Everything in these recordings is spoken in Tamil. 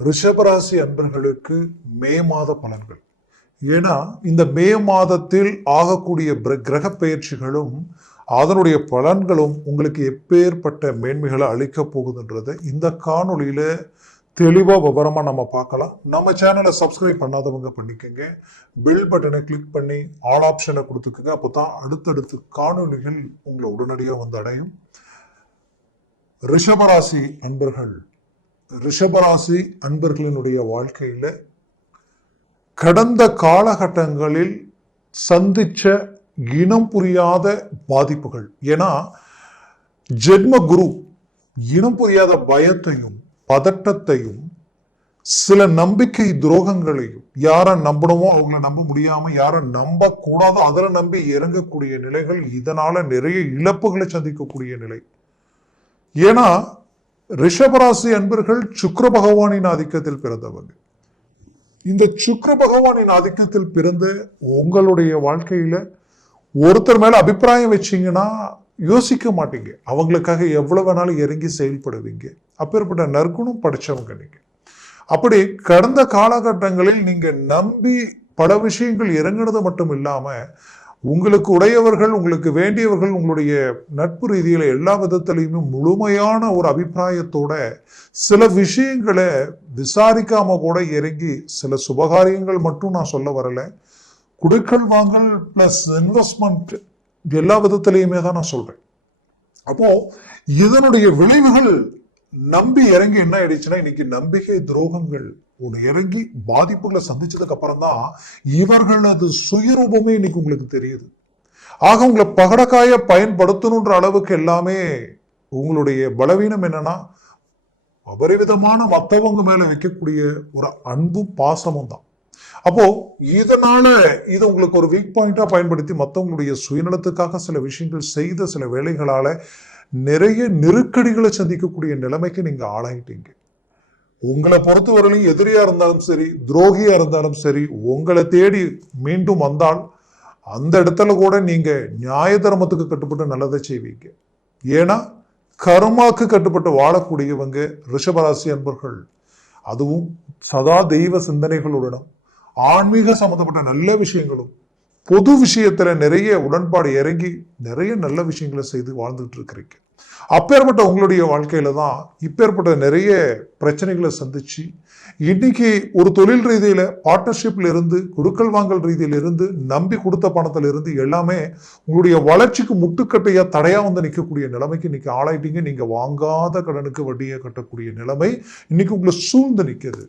ரிஷபராசி அன்பர்களுக்கு மே மாத பலன்கள். ஏன்னா இந்த மே மாதத்தில் ஆகக்கூடிய கிரக பயிற்சிகளும் அதனுடைய பலன்களும் உங்களுக்கு எப்பேற்பட்ட மேன்மைகளை அளிக்க போகுதுன்றதை இந்த காணொலியில தெளிவா விவரமா நம்ம பார்க்கலாம். நம்ம சேனலை சப்ஸ்கிரைப் பண்ணாதவங்க பண்ணிக்கோங்க, பெல் பட்டனை கிளிக் பண்ணி ஆல் ஆப்ஷனை கொடுத்துக்கோங்க. அப்போதான் அடுத்தடுத்து காணொலிகள் உங்களை உடனடியாக வந்து அடையும். ரிஷபராசி அன்பர்களினுடைய வாழ்க்கையில கடந்த காலகட்டங்களில் சந்திச்ச இனம் புரியாத பாதிப்புகள். ஏன்னா ஜென்ம குரு இனம் புரியாத பயத்தையும் பதட்டத்தையும் சில நம்பிக்கை துரோகங்களையும், யாரை நம்பணுமோ அவங்கள நம்ப முடியாம யாரை நம்ப கூடாதோ அதில் நம்பி இறங்கக்கூடிய நிலைகள், இதனால நிறைய இழப்புகளை சந்திக்கக்கூடிய நிலை. ஏன்னா ரிஷபராசி அன்பர்கள் சுக்கிர பகவானின் ஆதிக்கத்தில் பிறந்தவங்க. இந்த சுக்கிர பகவானின் ஆதிக்கத்தில் பிறந்த உங்களுடைய வாழ்க்கையில ஒருத்தர் மேல அபிப்பிராயம் வச்சீங்கன்னா யோசிக்க மாட்டீங்க, அவங்களுக்காக எவ்வளவு வேணாலும் இறங்கி செயல்படுவீங்க. அப்பேற்பட்ட நற்குணம் படிச்சவங்க நீங்க. அப்படி கடந்த காலகட்டங்களில் நீங்க நம்பி பல விஷயங்கள் இறங்கினது மட்டும் இல்லாம உங்களுக்கு உடையவர்கள், உங்களுக்கு வேண்டியவர்கள், உங்களுடைய நட்பு ரீதியில எல்லா விதத்திலையுமே முழுமையான ஒரு அபிப்பிராயத்தோட சில விஷயங்களை விசாரிக்காம கூட இறங்கி சில சுபகாரியங்கள் மட்டும் நான் சொல்ல வரல, குடுக்கல் வாங்கல் பிளஸ் இன்வெஸ்ட்மெண்ட் எல்லா விதத்திலையுமே தான் நான் சொல்றேன். அப்போ இதனுடைய விளைவுகள் நம்பி இறங்கி என்ன ஆயிடுச்சுன்னா, இன்னைக்கு நம்பிக்கை துரோகங்கள் ஒன்று இறங்கி பாதிப்புகளை சந்திச்சதுக்கு அப்புறம் தான் இவர்களது சுயரூபமே இன்னைக்கு உங்களுக்கு தெரியுது. ஆக உங்களை பகடக்காய பயன்படுத்தணுன்ற அளவுக்கு எல்லாமே உங்களுடைய பலவீனம் என்னன்னா, அபரிவிதமான மற்றவங்க மேல வைக்கக்கூடிய ஒரு அன்பும் பாசமும் தான். அப்போ இதனால இது உங்களுக்கு ஒரு வீக் பாயிண்டா பயன்படுத்தி மற்றவங்களுடைய சுயநலத்துக்காக சில விஷயங்கள் செய்த சில வேலைகளால நிறைய நெருக்கடிகளை சந்திக்கக்கூடிய நிலைமைக்கு நீங்க ஆளாயிட்டீங்க. உங்களை பொறுத்தவரையிலும் எதிரியா இருந்தாலும் சரி, துரோகியா இருந்தாலும் சரி, உங்களை தேடி மீண்டும் வந்தால் அந்த இடத்துல கூட நீங்க நியாய தர்மத்துக்கு கட்டுப்பட்டு நல்லதை செய்வீங்க. ஏன்னா கர்மாக்கு கட்டுப்பட்டு வாழக்கூடியவங்க ரிஷபராசி அன்பர்கள். அதுவும் சதா தெய்வ சிந்தனைகளுடனும் ஆன்மீக சம்பந்தப்பட்ட நல்ல விஷயங்களும் பொது விஷயத்துல நிறைய உடன்பாடு இறங்கி நிறைய நல்ல விஷயங்களை செய்து வாழ்ந்துட்டு இருக்கிறீங்க. அப்பேற்பட்ட உங்களுடைய வாழ்க்கையில தான் இப்பேற்பட்ட நிறைய பிரச்சனைகளை சந்திச்சு இன்னைக்கு ஒரு தொழில் ரீதியில பார்ட்னர்ஷிப்ல இருந்து, குடுக்கல் வாங்கல் ரீதியில இருந்து, நம்பி கொடுத்த பணத்துல இருந்து எல்லாமே உங்களுடைய வளர்ச்சிக்கு முட்டுக்கட்டையா தடையா வந்து நிற்கக்கூடிய நிலைமைக்கு இன்னைக்கு ஆளாயிட்டீங்க. நீங்க வாங்காத கடனுக்கு வட்டியை கட்டக்கூடிய நிலைமை இன்னைக்கு உங்களை சூழ்ந்து நிற்கிறது.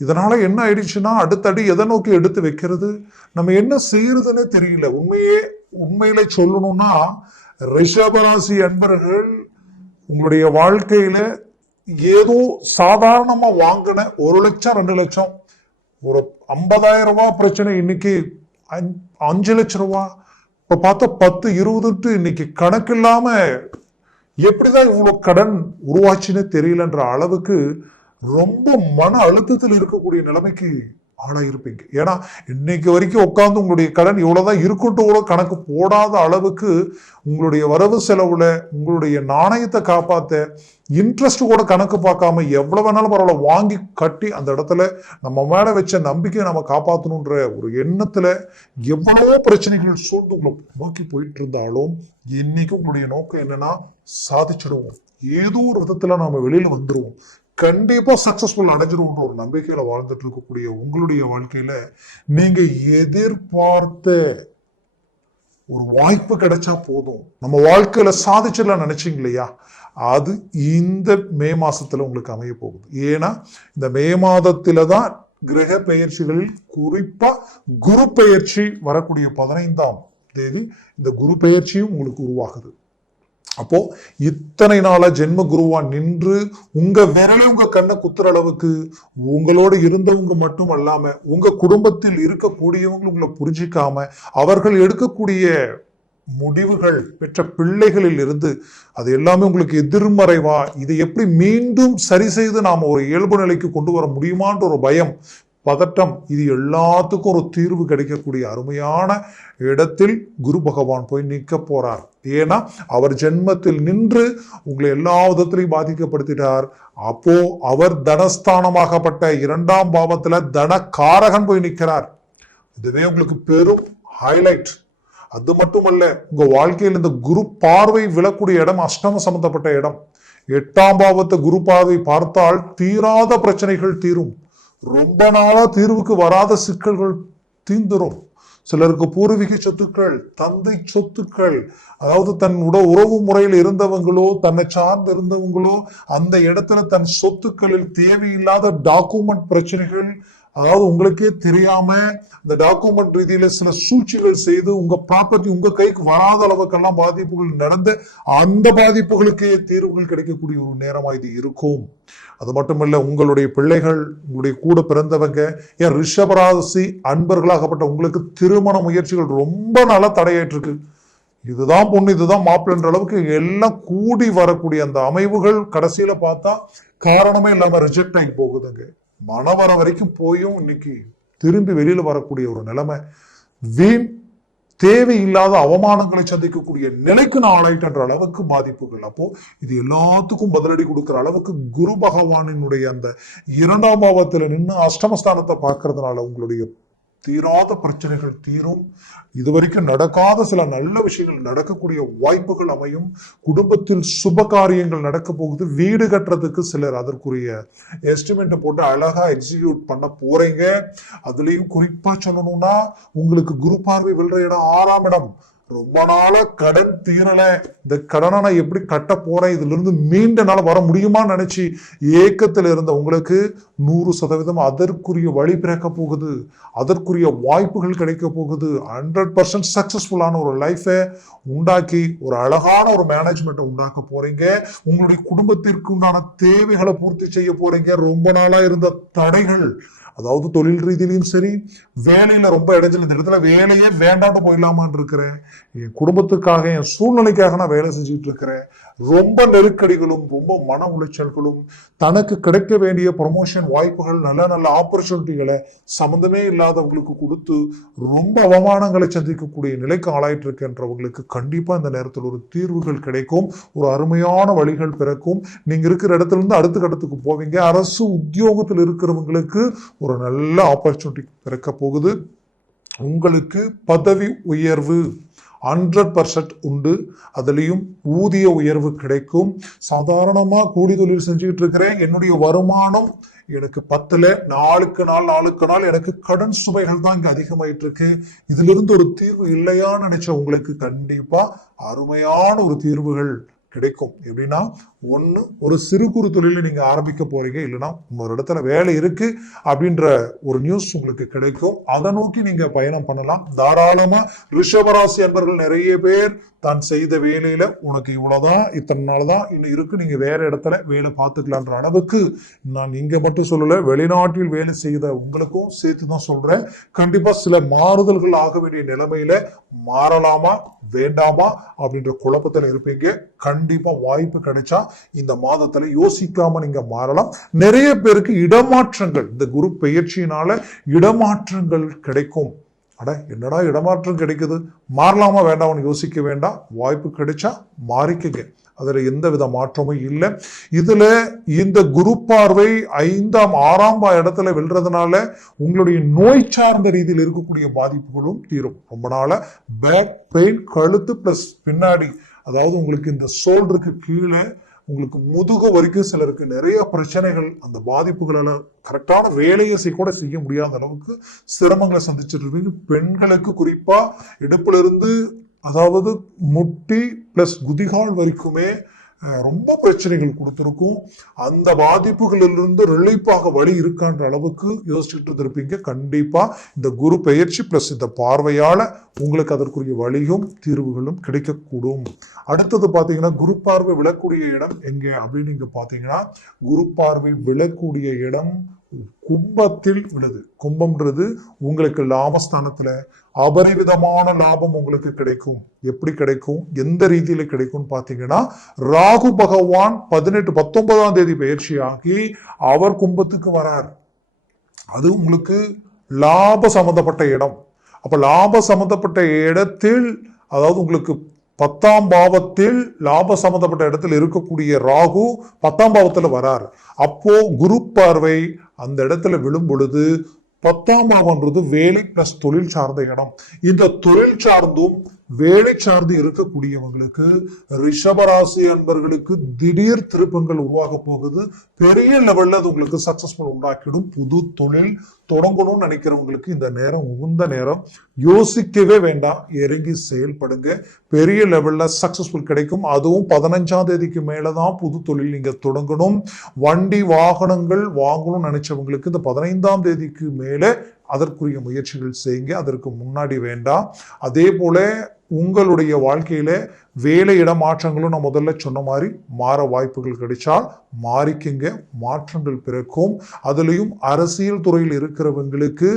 இதனால என்ன ஆயிடுச்சுன்னா, அடுத்தடி எதை நோக்கி எடுத்து வைக்கிறது, நம்ம என்ன செய்யறதுன்னே தெரியல. உண்மையில சொல்லணும்னா ரிஷபராசி அன்பர்கள் உங்களுடைய வாழ்க்கையில ஏதோ சாதாரணமா வாங்கின 1 லட்சம் 2 லட்சம் ஒரு 50,000 ரூபாய் பிரச்சனை இன்னைக்கு 5 லட்சம் ரூபாய், இப்ப பார்த்தா 10 20 இன்னைக்கு கணக்கு இல்லாம எப்படிதான் இவ்வளவு கடன் உருவாச்சுன்னு தெரியலன்ற அளவுக்கு ரொம்ப மன அழுத்தத்தில் இருக்கக்கூடிய நிலைமைக்கு ஆளாயிருப்பீங்க. ஏன்னா இன்னைக்கு வரைக்கும் உட்கார்ந்து உங்களுடைய கடன் இவ்வளவுதான் இருக்குன்ட்டு கூட கணக்கு போடாத அளவுக்கு உங்களுடைய வரவு செலவுல உங்களுடைய நாணயத்தை காப்பாத்த இன்ட்ரெஸ்ட் கூட கணக்கு பார்க்காம எவ்வளவு வேணாலும் பரவாயில்ல வாங்கி கட்டி அந்த இடத்துல நம்ம மேல வச்ச நம்பிக்கையை நம்ம காப்பாற்றணுன்ற ஒரு எண்ணத்துல எவ்வளவோ பிரச்சனைகள் சூழ்ந்து உங்களை நோக்கி போயிட்டு இருந்தாலும் இன்னைக்கு உங்களுடைய நோக்கம் என்னன்னா, சாதிச்சிடுவோம், ஏதோ ஒரு விதத்துல நாம வெளியில வந்துருவோம், கண்டிப்பா சக்சஸ்ஃபுல் அடைஞ்சிருவோம்ன்ற ஒரு நம்பிக்கையில வாழ்ந்துட்டு இருக்கக்கூடிய உங்களுடைய வாழ்க்கையில நீங்க எதிர்பார்த்த ஒரு வாய்ப்பு கிடைச்சா போதும், நம்ம வாழ்க்கையில சாதிச்சிடலாம் நினைச்சீங்க இல்லையா, அது இந்த மே மாசத்துல உங்களுக்கு அமைய போகுது. ஏன்னா இந்த மே மாதத்துல தான் கிரக பெயர்ச்சிகளில் குறிப்பா குரு பெயர்ச்சி வரக்கூடிய 15ஆம் தேதி இந்த குரு பெயர்ச்சியும் உங்களுக்கு உருவாகுது. அப்போ இத்தனை நாளா ஜென்ம குருவா நின்று உங்க விரலை உங்க கண்ணை குத்துற அளவுக்கு உங்களோட இருந்தவங்க மட்டும் அல்லாம உங்க குடும்பத்தில் இருக்கக்கூடியவங்க உங்களை புரிஞ்சிக்காம அவர்கள் எடுக்கக்கூடிய முடிவுகள் பெற்ற பிள்ளைகளில் இருந்து அது எல்லாமே உங்களுக்கு எதிர்மறைவா, இதை எப்படி மீண்டும் சரி செய்து நாம ஒரு இயல்பு நிலைக்கு கொண்டு வர முடியுமான்ற ஒரு பயம் பதட்டம், இது எல்லாத்துக்கும் ஒரு தீர்வு கிடைக்கக்கூடிய அருமையான இடத்தில் குரு பகவான் போய் நிற்க போறார். ஏன்னா அவர் ஜென்மத்தில் நின்று உங்களை எல்லா விதத்திலையும் பாதிக்கப்படுத்திட்டார். அப்போ அவர் தனஸ்தானமாகப்பட்ட 2ஆம் பாவத்துல தனகாரகன் போய் நிற்கிறார். இதுவே உங்களுக்கு பெரும் ஹைலைட். அது மட்டுமல்ல, உங்க வாழ்க்கையில் இந்த குரு பார்வை விழக்கூடிய இடம் அஷ்டம சம்பந்தப்பட்ட இடம். 8ஆம் பாவத்தை குரு பார்வை பார்த்தால் தீராத பிரச்சனைகள் தீரும். ரொம்ப நாளா தீர்வுக்கு வராத சிக்கல்கள் தீர்ந்துரும். சிலருக்கு பூர்வீக சொத்துக்கள், தந்தை சொத்துக்கள், அதாவது தன் உறவு முறையில் இருந்தவங்களோ தன்னை சார்ந்து இருந்தவங்களோ அந்த இடத்துல தன் சொத்துக்களில் தேவையில்லாத டாக்குமெண்ட் பிரச்சனைகள், அதாவது உங்களுக்கே தெரியாம இந்த டாக்குமெண்ட் ரீதியில சில சூழ்ச்சிகள் செய்து உங்க ப்ராப்பர்ட்டி உங்க கைக்கு வராத அளவுக்கெல்லாம் பாதிப்புகள் நடந்த அந்த பாதிப்புகளுக்கே தீர்வுகள் கிடைக்கக்கூடிய ஒரு நேரமா இது இருக்கும். அது மட்டுமல்ல, உங்களுடைய பிள்ளைகள், உங்களுடைய கூட பிறந்தவங்க, ஏன் ரிஷபராசி அன்பர்களாகப்பட்ட உங்களுக்கு திருமண முயற்சிகள் ரொம்ப நாளா தடையாயிட்டு இருக்கு. இதுதான் பொண்ணு, இதுதான் மாப்பிள்ளைன்ற அளவுக்கு எல்லாம் கூடி வரக்கூடிய அந்த அமைவுகள் கடைசியில பார்த்தா காரணமே இல்லாம ரிஜெக்ட் ஆகி போகுதுங்க. மனவர வரைக்கும் போயும் இன்னைக்கு திரும்பி வெளியில வரக்கூடிய ஒரு நிலைமை, வீண் தேவையில்லாத அவமானங்களை சந்திக்கக்கூடிய நிலைக்கு நான் ஆளாயிட்ட அளவுக்கு பாதிப்புகள். அப்போ இது எல்லாத்துக்கும் பதிலடி கொடுக்கிற அளவுக்கு குரு பகவானினுடைய அந்த 2ஆம் பாவத்துல நின்று அஷ்டமஸ்தானத்தை பார்க்கறதுனால உங்களுடைய தீராத பிரச்சனைகள் தீரும். இதுவரைக்கும் நடக்காத சில நல்ல விஷயங்கள் நடக்கக்கூடிய வாய்ப்புகள் அமையும். குடும்பத்தில் சுப காரியங்கள் நடக்க போகுது. வீடு கட்டுறதுக்கு சிலர் அதற்குரிய எஸ்டிமேட்டை போட்டு அழகா எக்ஸிக்யூட் பண்ண போறீங்க. அதுலயும் குறிப்பா சொல்லணும்னா, உங்களுக்கு குரு பார்வை விழுற இடம் 6ஆம் இடம். ரொம்ப நாளா கடன் தீரல, இந்த கடனை நான் எப்படி கட்ட போறேன், இதுல இருந்து மீண்ட நாள் வர முடியுமான்னு நினைச்சு ஏக்கத்தில் இருந்த உங்களுக்கு 100% அதற்குரிய வழி பிறக்க போகுது. அதற்குரிய வாய்ப்புகள் கிடைக்க போகுது. 100% சக்சஸ்ஃபுல்லான ஒரு லைஃபை உண்டாக்கி ஒரு அழகான ஒரு மேனேஜ்மெண்ட்டை உண்டாக்க போறீங்க. உங்களுடைய குடும்பத்திற்கு உண்டான தேவைகளை பூர்த்தி செய்ய போறீங்க. ரொம்ப நாளா இருந்த தடைகள், அதாவது தொழில் ரீதியிலையும் சரி, வேலையில ரொம்ப இடைஞ்சல், இந்த இடத்துல வேலையே வேண்டாம்னு போயிடலாமான்னு இருக்கிறேன், என் குடும்பத்துக்காக என் சூழ்நிலைக்காக நான் வேலை செஞ்சுட்டு இருக்கிறேன், ரொம்ப நெருக்கடிகளும் ரொம்ப மன உளைச்சல்களும், தனக்கு கிடைக்க வேண்டிய ப்ரமோஷன் வாய்ப்புகள், நல்ல நல்ல ஆப்பர்ச்சுனிட்டிகளை சம்பந்தமே இல்லாதவங்களுக்கு கொடுத்து ரொம்ப அவமானங்களை சந்திக்கக்கூடிய நிலைக்கு ஆளாயிட்டு இருக்கின்றவங்களுக்கு கண்டிப்பா இந்த நேரத்தில் ஒரு தீர்வுகள் கிடைக்கும். ஒரு அருமையான வழிகள் பிறக்கும். நீங்க இருக்கிற இடத்துல இருந்து அடுத்த கட்டத்துக்கு போவீங்க. அரசு உத்தியோகத்தில் இருக்கிறவங்களுக்கு ஒரு நல்ல ஆப்பர்ச்சுனிட்டி பிறக்க போகுது. உங்களுக்கு பதவி உயர்வு 100% உண்டு. அதுலயும் ஊதிய உயர்வு கிடைக்கும். சாதாரணமா கூலி தொழில் செஞ்சுக்கிட்டு இருக்கிறேன், என்னுடைய வருமானம் எனக்கு 10ல, நாளுக்கு நாள் எனக்கு கடன் சுமைகள் தான் இங்க அதிகமாயிட்டு இருக்கு, இதுல இருந்து ஒரு தீர்வு இல்லையான்னு நினைச்ச உங்களுக்கு கண்டிப்பா அருமையான ஒரு தீர்வுகள் கிடைக்கும். எப்படின்னா, ஒண்ணு, ஒரு சிறு குறு தொழில நீங்க ஆரம்பிக்க போறீங்க, இல்லைன்னா ஒரு இடத்துல வேலை இருக்கு அப்படின்ற ஒரு நியூஸ் உங்களுக்கு கிடைக்கும். அதை நோக்கி நீங்க பயணம் பண்ணலாம் தாராளமா. ரிஷபராசி அன்பர்கள் நிறைய பேர் தான் செய்த வேலையில உனக்கு இவ்வளவுதான், இத்தனை நாள் தான் இன்னும் இருக்கு, நீங்க வேற இடத்துல வேலை பார்த்துக்கலான்ற அளவுக்கு, நான் இங்க மட்டும் சொல்லல, வெளிநாட்டில் வேலை செய்த உங்களுக்கும் சேர்த்து தான் சொல்றேன். கண்டிப்பா சில மாறுதல்கள் ஆக வேண்டிய நிலைமையில மாறலாமா வேண்டாமா அப்படின்ற குழப்பத்துல இருப்பீங்க. கண்டிப்பா வாய்ப்பு கிடைச்சா இந்த மாதத்துல யோசிக்காம நீங்க மாறலாம். நிறைய பேருக்கு இடமாற்றங்கள், இந்த குரு பெயர்ச்சியினால இடமாற்றங்கள் கிடைக்கும். அட என்னடா இடமாற்றம் கிடைக்குது, மாறலாமா வேண்டாம்னு யோசிக்க வேண்டாம். வாய்ப்பு கிடைச்சா மாறிக்கங்க, அதுல எந்த வித மாற்றமும் இல்லை. இதுல இந்த குரு பார்வை 5ஆம் 6ஆம் இடத்துல விழுறதுனால உங்களுடைய நோய் சார்ந்த ரீதியில் இருக்கக்கூடிய பாதிப்புகளும் தீரும். ரொம்ப நாள பேக் பெயின், கழுத்து பிளஸ் பின்னாடி, அதாவது உங்களுக்கு இந்த ஷோல்டருக்கு கீழே உங்களுக்கு முதுகு வரைக்கும் சிலருக்கு நிறைய பிரச்சனைகள், அந்த பாதிப்புகளால கரெக்டான வேலையை கூட செய்ய முடியாத அளவுக்கு சிரமங்களை சந்திச்சுட்டு இருக்கீங்க. பெண்களுக்கு குறிப்பா இடுப்புல இருந்து, அதாவது முட்டி பிளஸ் குதிகால் வரைக்குமே ரொம்ப பிரச்சனைகள் கொடுத்துருக்கும். அந்த பாதிப்புகளிலிருந்து ரிலீஃபாக வழி இருக்கான்ற அளவுக்கு யோசிச்சுட்டு இருப்பீங்க. கண்டிப்பா இந்த குரு பெயர்ச்சி பிளஸ் இந்த பார்வையால உங்களுக்கு அதற்குரிய வழியும் தீர்வுகளும் கிடைக்கக்கூடும். அடுத்தது பாத்தீங்கன்னா, குரு பார்வை விழக்கூடிய இடம் எங்க அப்படின்னு நீங்க பாத்தீங்கன்னா, குரு பார்வை விழக்கூடிய இடம் கும்பத்தில் விழுது. கும்பம்ன்றது உங்களுக்கு லாபஸ்தானத்துல அபரிவிதமான லாபம் உங்களுக்கு கிடைக்கும். எப்படி கிடைக்கும், எந்த ரீதியில கிடைக்கும் பாத்தீங்கன்னா, ராகு பகவான் 19ஆம் தேதி பயிற்சியாகி அவர் கும்பத்துக்கு வரார். அது உங்களுக்கு லாப சம்பந்தப்பட்ட இடம். அப்ப லாப சம்பந்தப்பட்ட இடத்தில், அதாவது உங்களுக்கு 10ஆம் பாவத்தில் லாப சம்பந்தப்பட்ட இடத்தில் இருக்கக்கூடிய ராகு 10ஆம் பாவத்துல வராரு. அப்போ குரு பார்வை அந்த இடத்துல விழும் பொழுது 10ஆம் பாவம்ன்றது வேலை பிளஸ் தொழில் சார்ந்த இடம். இந்த தொழில் சார்ந்தும் வேலை சார்ந்து இருக்கக்கூடியவங்களுக்கு, ரிஷபராசி அன்பர்களுக்கு திடீர் திருப்பங்கள் உருவாக போகுது. பெரிய லெவல்ல அது உங்களுக்கு சக்சஸ்ஃபுல் உண்டாக்கிடும். புது தொழில் தொடங்கணும்னு நினைக்கிறவங்களுக்கு இந்த நேரம் உகந்த நேரம். யோசிக்கவே வேண்டாம், இறங்கி செயல்படுங்க. பெரிய லெவல்ல சக்சஸ்ஃபுல் கிடைக்கும். அதுவும் 15ஆம் தேதிக்கு மேலதான் புது தொழில் நீங்க தொடங்கணும். வண்டி வாகனங்கள் வாங்கணும்னு நினைச்சவங்களுக்கு இந்த 15ஆம் தேதிக்கு மேல அதற்குரிய முயற்சிகள் செய்யுங்க. அதற்கு முன்னாடி வேண்டாம். அதே போல உங்களுடைய வாழ்க்கையில வேலை இட மாற்றங்களும் நான் முதல்ல சொன்ன மாதிரி மாற வாய்ப்புகள் கிடைச்சால் மாறிக்குங்க, மாற்றங்கள் பிறக்கும். அதுலயும் அரசியல் துறையில் இருக்கிறவங்களுக்கு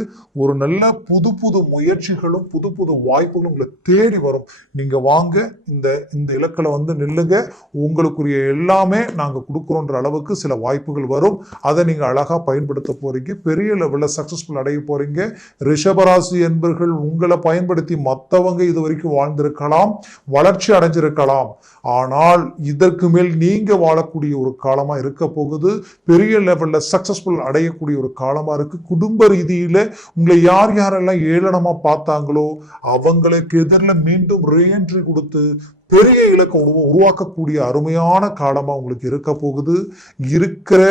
ஒரு நல்ல புது புது முயற்சிகளும் புது புது வாய்ப்புகளும் உங்களை தேடி வரும். நீங்க வாங்க, இந்த இலக்கில நில்லுங்க, உங்களுக்குரிய எல்லாமே நாங்க கொடுக்குறோன்ற அளவுக்கு சில வாய்ப்புகள் வரும். அதை நீங்க அழகா பயன்படுத்த போறீங்க. பெரிய லெவல்ல சக்சஸ்ஃபுல் அடைய போறீங்க. ரிஷபராசி என்பர்கள் உங்களை பயன்படுத்தி மற்றவங்க இது வரைக்கும் வாழ்ந்திருக்கலாம், வளர்ச்சி அடைஞ்சிருக்கலாம். ஆனால் இதற்கு மேல் நீங்க வாழக்கூடிய ஒரு காலமா இருக்க போகுது. பெரிய லெவல்ல சக்சஸ்ஃபுல் அடையக்கூடிய ஒரு காலமா இருக்கு. குடும்ப ரீதியில உங்களை யார் யாரெல்லாம் ஏளனமா பார்த்தாங்களோ அவங்களுக்கு எதிரில் மீண்டும் ரீஎன்ட்ரி கொடுத்து பெரிய இலக்கம் உருவாக்கக்கூடிய அருமையான காலமா உங்களுக்கு இருக்க போகுது. இருக்கிற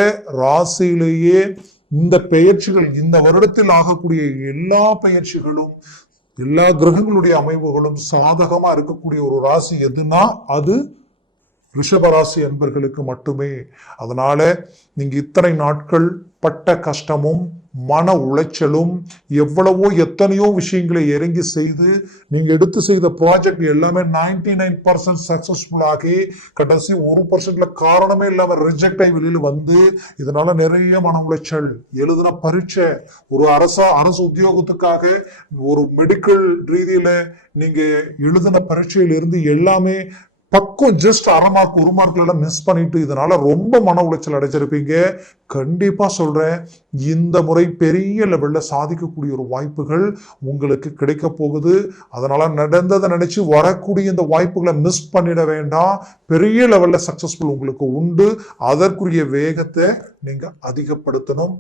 ராசியிலேயே இந்த பெயர்ச்சிகள், இந்த வருடத்தில் ஆகக்கூடிய எல்லா பெயர்ச்சிகளும், எல்லா கிரகங்களுடைய அமைவுகளும் சாதகமா இருக்கக்கூடிய ஒரு ராசி எதுனா அது ரிஷபராசி அன்பர்களுக்கு மட்டுமே. அதனால நீங்க இத்தனை நாட்கள் பட்ட கஷ்டமும் மன உளைச்சலும், எத்தனையோ விஷயங்களை இறங்கி செய்து நீங்க எடுத்து செய்த ப்ராஜெக்ட் எல்லாமே 99% சக்சஸ்ஃபுல் ஆகி கடைசி 1%ல காரணமே இல்லாம ரிஜெக்ட் ஆகி வெளியில இதனால நிறைய மன உளைச்சல். எழுதின பரீட்சை, ஒரு அரசு உத்தியோகத்துக்காக ஒரு மெடிக்கல் ரீதியில நீங்க எழுதின பரீட்சையில இருந்து எல்லாமே பக்கம் ஜஸ்ட் 1/2 மார்க் 1 மார்க்ல மிஸ் பண்ணிட்டு இதனால ரொம்ப மன உளைச்சல் அடைச்சிருப்பீங்க. கண்டிப்பா சொல்றேன், இந்த முறை பெரிய லெவல்ல சாதிக்கக்கூடிய ஒரு வாய்ப்புகள் உங்களுக்கு கிடைக்க போகுது. அதனால நடந்ததை நினைச்சு வரக்கூடிய இந்த வாய்ப்புகளை மிஸ் பண்ணிட வேண்டாம். பெரிய லெவல்ல சக்சஸ்ஃபுல் உங்களுக்கு உண்டு. அதற்குரிய வேகத்தை நீங்க அதிகப்படுத்தணும்.